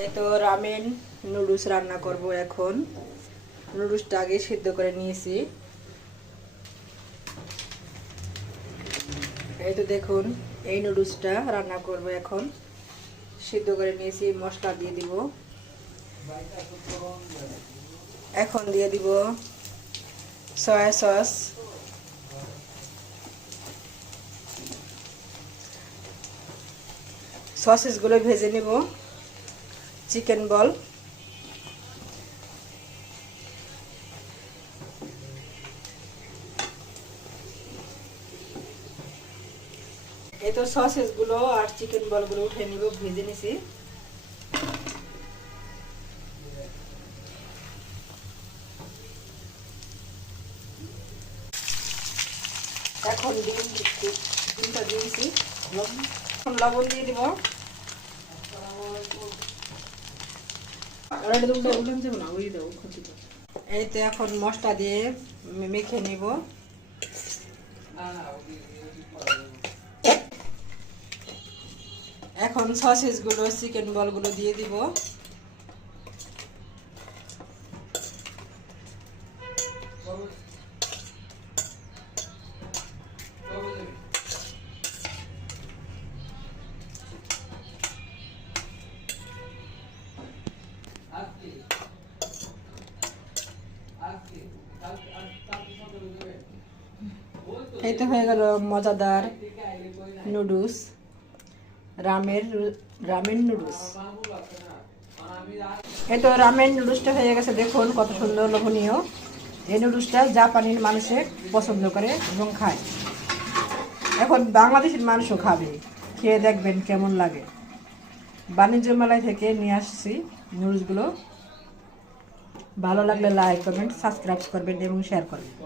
এই তো ramen noodles রান্না করব এখন। নুডলসটা আগে সিদ্ধ করে নিয়েছি। এই তো দেখুন, এই নুডলসটা রান্না করব এখন। সিদ্ধ করে নিয়েছি, মশলা দিয়ে দিব। এখন দিয়ে দিব সয়া সস, সসেসগুলো ভেজে নেব। চিকেন বল, এই তো সসেসগুলো আর চিকেন বলগুলো উঠে নিব, ভেজে নিছি। এখন ডিমটা দিয়ে দিছি, লবণ দিয়ে দিব। এই তো এখন মশলা দিয়ে মেখে নিব। এখন সসেসগুলো, চিকেন বলগুলো দিয়ে দিব। এই তো হয়ে গেল মজাদার নুডলস, রামেন নুডলস। এই তো রামেন নুডলসটা হয়ে গেছে, দেখুন কত সুন্দর লোভনীয়। এই নুডলসটা জাপানির মানুষে পছন্দ করে এবং খায়। এখন বাংলাদেশের মানুষও খাবে, খেয়ে দেখবেন কেমন লাগে। বাণিজ্য মেলায় থেকে নিয়ে আসছি নুডলসগুলো। ভালো লাগলে লাইক, কমেন্ট, সাবস্ক্রাইব করবেন এবং শেয়ার করবেন।